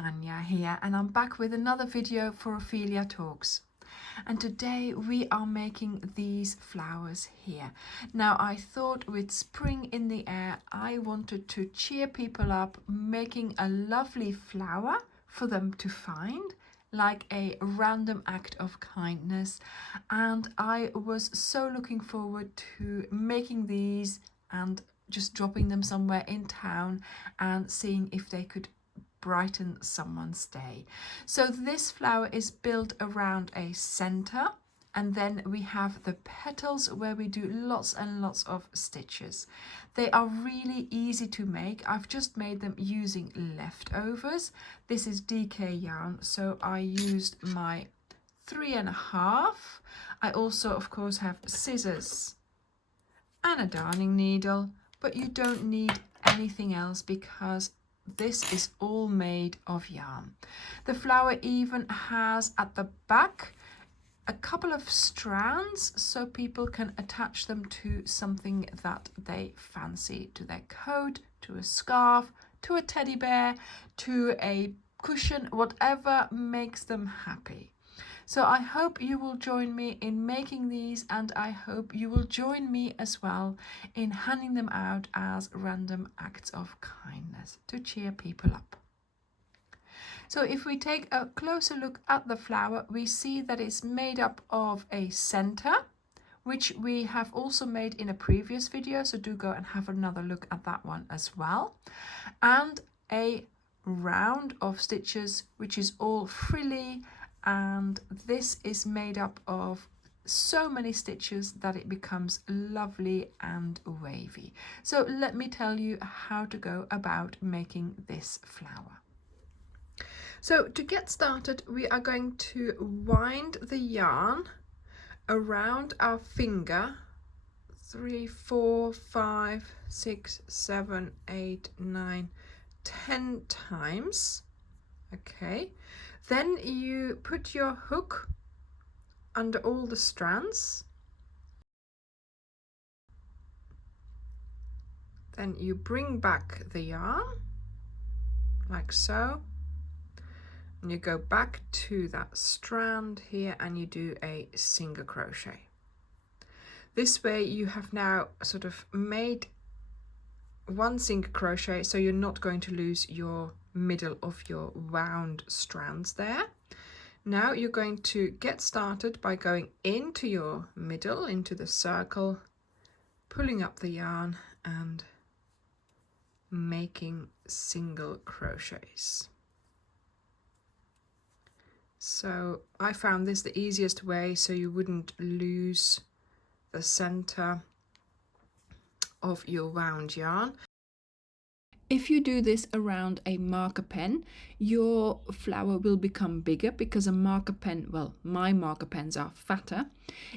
Anya here, and I'm back with another video for Ophelia Talks. And today we are making these flowers here. Now I thought with spring in the air, I wanted to cheer people up, making a lovely flower for them to find, like a random act of kindness. And I was so looking forward to making these and just dropping them somewhere in town and seeing if they could brighten someone's day. So this flower is built around a center, and then we have the petals where we do lots and lots of stitches. They are really easy to make. I've just made them using leftovers. This is DK yarn, so I used my 3.5. I also of course have scissors and a darning needle, but you don't need anything else because this is all made of yarn. The flower even has at the back a couple of strands so people can attach them to something that they fancy, to their coat, to a scarf, to a teddy bear, to a cushion, whatever makes them happy. So I hope you will join me in making these, and I hope you will join me as well in handing them out as random acts of kindness to cheer people up. So if we take a closer look at the flower, we see that it's made up of a center, which we have also made in a previous video, so do go and have another look at that one as well, and a round of stitches which is all frilly, and this is made up of so many stitches that it becomes lovely and wavy. So let me tell you how to go about making this flower. So to get started, we are going to wind the yarn around our finger 3, 4, 5, 6, 7, 8, 9, 10 times. Okay, then you put your hook under all the strands, then you bring back the yarn like so, and you go back to that strand here and you do a single crochet. This way you have now sort of made one single crochet, so you're not going to lose your middle of your wound strands there. Now you're going to get started by going into your middle, into the circle, pulling up the yarn and making single crochets. So I found this the easiest way so you wouldn't lose the center of your wound yarn. If you do this around a marker pen, your flower will become bigger because a marker pen, well, my marker pens are fatter.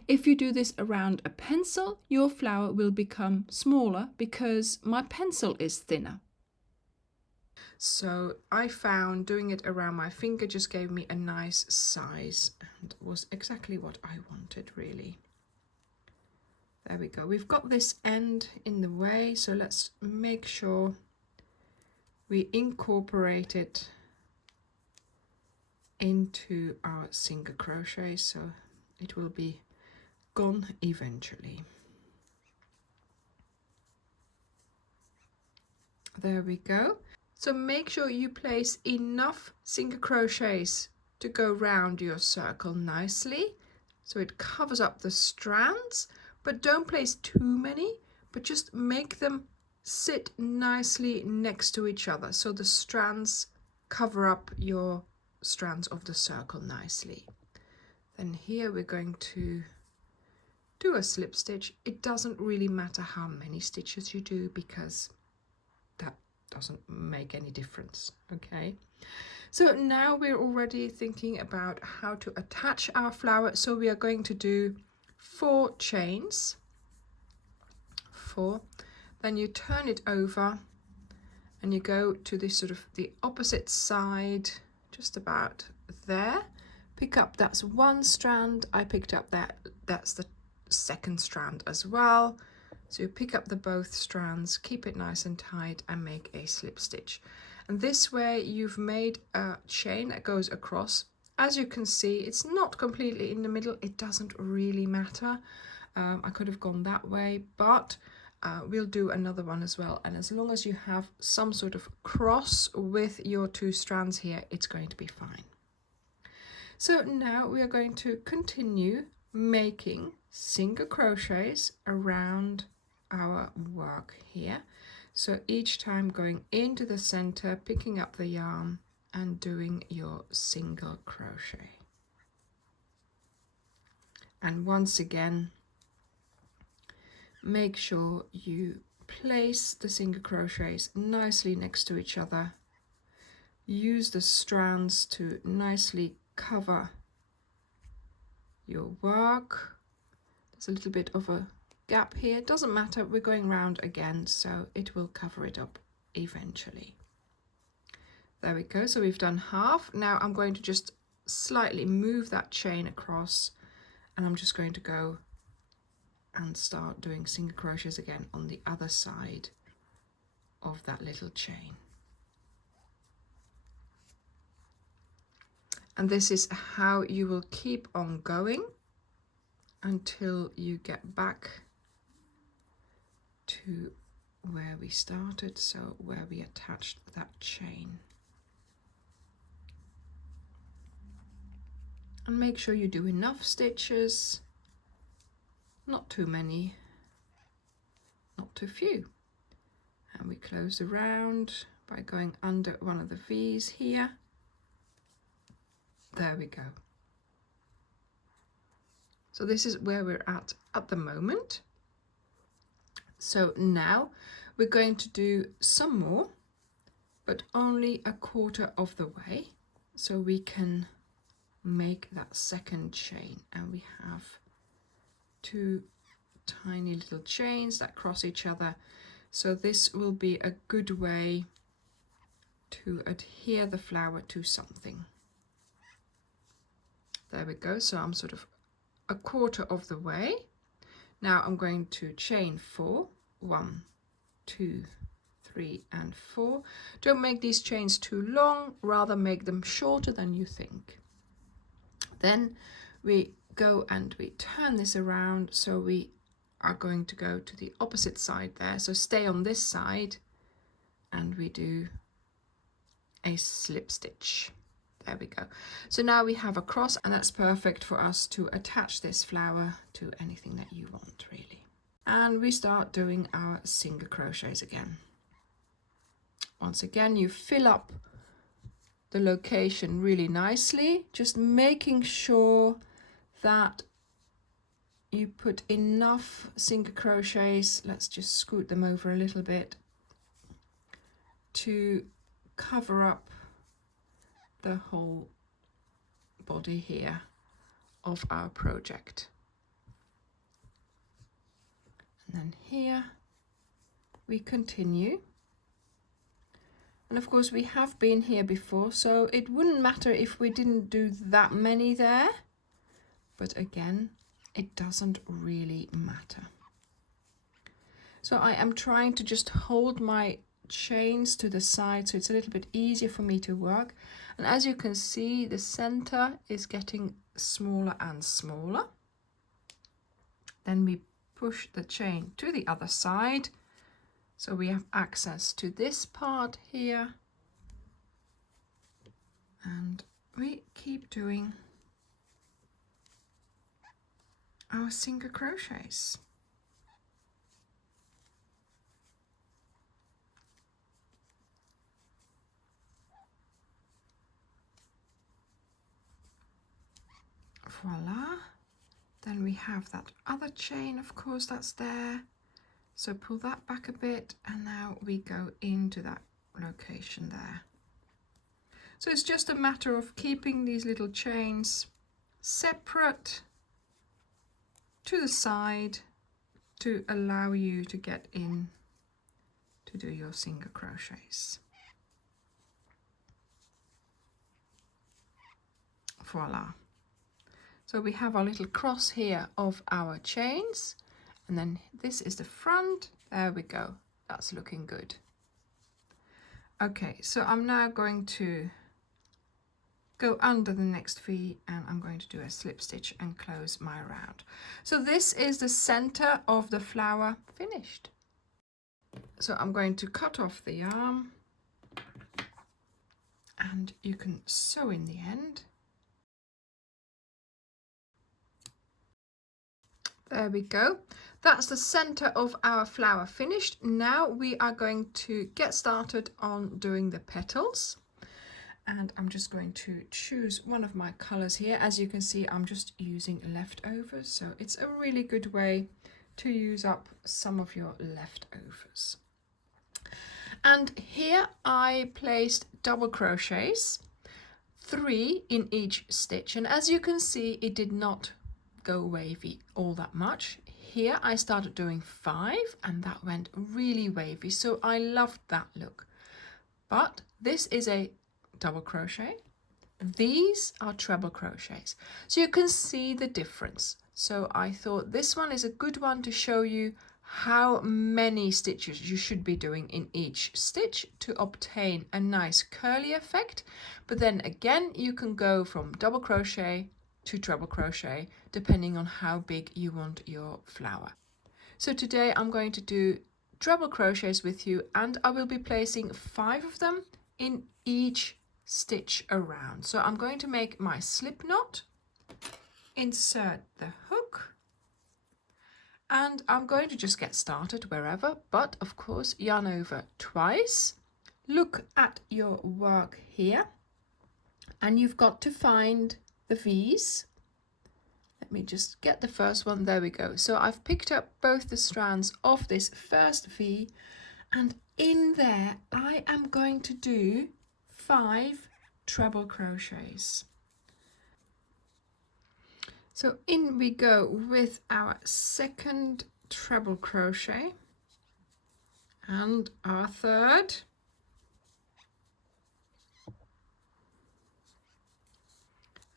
If you do this around a pencil, your flower will become smaller because my pencil is thinner. So I found doing it around my finger just gave me a nice size and was exactly what I wanted, really. There we go. We've got this end in the way, so let's make sure we incorporate it into our single crochet so it will be gone eventually. There we go. So make sure you place enough single crochets to go round your circle nicely so it covers up the strands, but don't place too many, but just make them sit nicely next to each other so the strands cover up your strands of the circle nicely. Then here we're going to do a slip stitch. It doesn't really matter how many stitches you do because that doesn't make any difference. Okay, so now we're already thinking about how to attach our flower. So we are going to do 4 chains, 4. Then you turn it over and you go to this sort of the opposite side, just about there. Pick up, that's one strand. I picked up that's the second strand as well. So you pick up the both strands, keep it nice and tight and make a slip stitch. And this way you've made a chain that goes across. As you can see, it's not completely in the middle. It doesn't really matter. I could have gone that way, but we'll do another one as well. And as long as you have some sort of cross with your two strands here, it's going to be fine. So now we are going to continue making single crochets around our work here. So each time going into the center, picking up the yarn and doing your single crochet. And once again, make sure you place the single crochets nicely next to each other. Use the strands to nicely cover your work. There's a little bit of a gap here. It doesn't matter, we're going round again, so it will cover it up eventually. There we go, so we've done half. Now I'm going to just slightly move that chain across, and I'm just going to go and start doing single crochets again on the other side of that little chain. And this is how you will keep on going until you get back to where we started, so where we attached that chain. And make sure you do enough stitches, not too many, not too few. And we close the round by going under one of the V's here. There we go. So this is where we're at the moment. So now we're going to do some more, but only a quarter of the way, so we can make that second chain. And we have two tiny little chains that cross each other. So this will be a good way to adhere the flower to something. There we go. So I'm sort of a quarter of the way. Now I'm going to chain 4. 1, 2, 3 and 4. Don't make these chains too long, rather make them shorter than you think. Then we go and we turn this around, so we are going to go to the opposite side there. So stay on this side and we do a slip stitch. There we go. So now we have a cross, and that's perfect for us to attach this flower to anything that you want, really. And we start doing our single crochets again. Once again, you fill up the location really nicely, just making sure that you put enough single crochets, let's just scoot them over a little bit, to cover up the whole body here of our project. And then here we continue. And of course we have been here before, so it wouldn't matter if we didn't do that many there. But again, it doesn't really matter. So I am trying to just hold my chains to the side so it's a little bit easier for me to work. And as you can see, the center is getting smaller and smaller. Then we push the chain to the other side, so we have access to this part here, and we keep doing our single crochets. Voila. Then we have that other chain, of course, that's there. So pull that back a bit, and now we go into that location there. So it's just a matter of keeping these little chains separate to the side to allow you to get in to do your single crochets. Voila. So we have our little cross here of our chains, and then this is the front. There we go. That's looking good. Okay, so I'm now going to go under the next V and I'm going to do a slip stitch and close my round. So this is the center of the flower finished. So I'm going to cut off the yarn and you can sew in the end. There we go. That's the center of our flower finished. Now we are going to get started on doing the petals. And I'm just going to choose one of my colors here. As you can see, I'm just using leftovers. So it's a really good way to use up some of your leftovers. And here I placed double crochets, 3 in each stitch. And as you can see, it did not go wavy all that much. Here I started doing 5 and that went really wavy. So I loved that look. But this is a double crochet. These are treble crochets. So you can see the difference. So I thought this one is a good one to show you how many stitches you should be doing in each stitch to obtain a nice curly effect. But then again, you can go from double crochet to treble crochet depending on how big you want your flower. So today I'm going to do treble crochets with you and I will be placing 5 of them in each stitch around. So I'm going to make my slip knot, insert the hook, and I'm going to just get started wherever, but of course yarn over twice. Look at your work here and you've got to find the V's. Let me just get the first one. There we go. So I've picked up both the strands of this first V and in there I am going to do 5 treble crochets. So in we go with our second treble crochet and our third.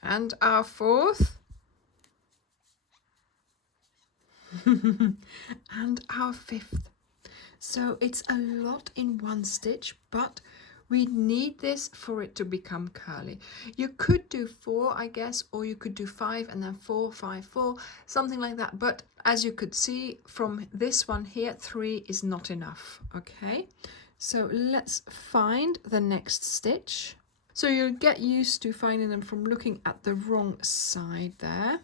And our fourth. And our fifth. So it's a lot in one stitch, but we need this for it to become curly. You could do 4, I guess, or you could do 5 and then 4, 5, 4, something like that. But as you could see from this one here, 3 is not enough. Okay, so let's find the next stitch. So you'll get used to finding them from looking at the wrong side there.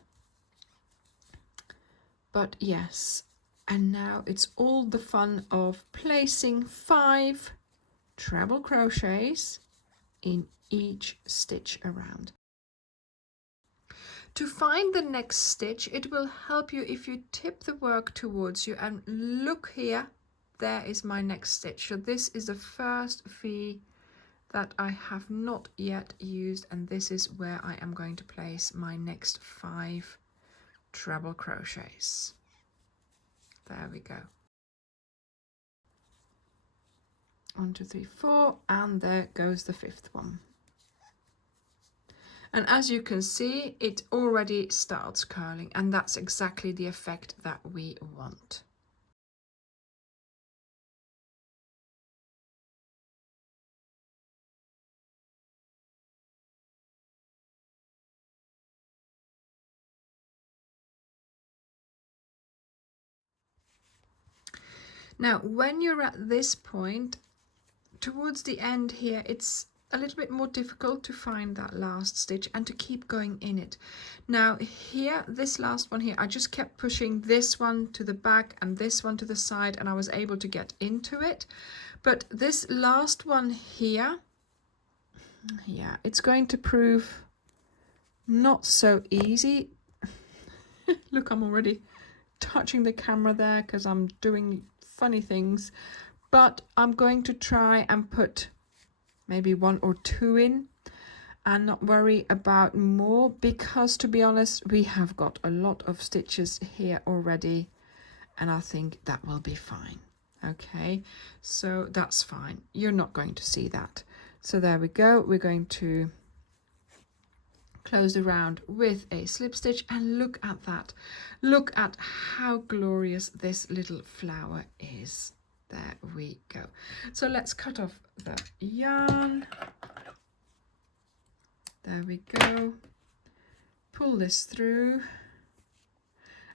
But yes, and now it's all the fun of placing 5 treble crochets in each stitch around. To find the next stitch, it will help you if you tip the work towards you and look here, there is my next stitch. So this is the first V that I have not yet used, and this is where I am going to place my next 5 treble crochets. There we go. 1, 2, 3, 4, and there goes the 5th one. And as you can see, it already starts curling, and that's exactly the effect that we want. Now, when you're at this point, towards the end here, it's a little bit more difficult to find that last stitch and to keep going in it. Now here, this last one here, I just kept pushing this one to the back and this one to the side, and I was able to get into it. But this last one here, yeah, it's going to prove not so easy. Look, I'm already touching the camera there because I'm doing funny things, but I'm going to try and put maybe 1 or 2 in and not worry about more, because to be honest, we have got a lot of stitches here already and I think that will be fine. Okay, so that's fine. You're not going to see that. So there we go. We're going to close the round with a slip stitch, and look at that. Look at how glorious this little flower is. There we go. So let's cut off the yarn. There we go. Pull this through.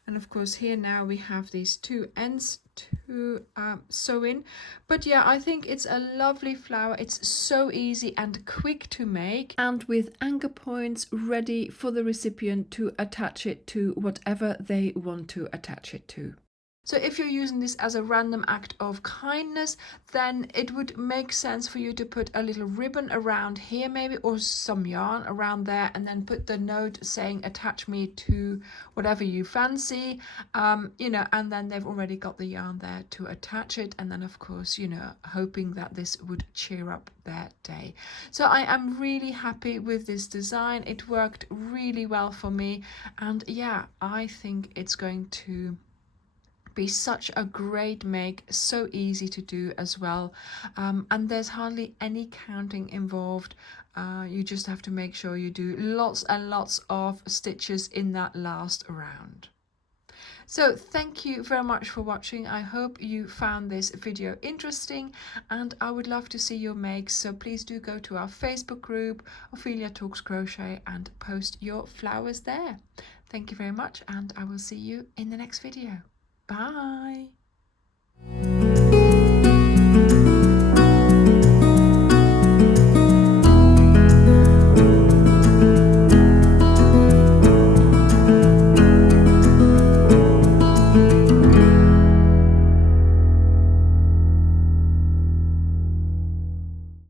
And of course here now we have these two ends to sew in. But yeah, I think it's a lovely flower. It's so easy and quick to make, and with anchor points ready for the recipient to attach it to whatever they want to attach it to. So if you're using this as a random act of kindness, then it would make sense for you to put a little ribbon around here maybe, or some yarn around there, and then put the note saying attach me to whatever you fancy, you know, and then they've already got the yarn there to attach it, and then of course, you know, hoping that this would cheer up their day. So I am really happy with this design. It worked really well for me, and yeah, I think it's going to be such a great make, so easy to do as well, and there's hardly any counting involved. You just have to make sure you do lots and lots of stitches in that last round. So thank you very much for watching. I hope you found this video interesting, and I would love to see your makes, so please do go to our Facebook group, Ophelia Talks Crochet, and post your flowers there. Thank you very much, and I will see you in the next video. Bye.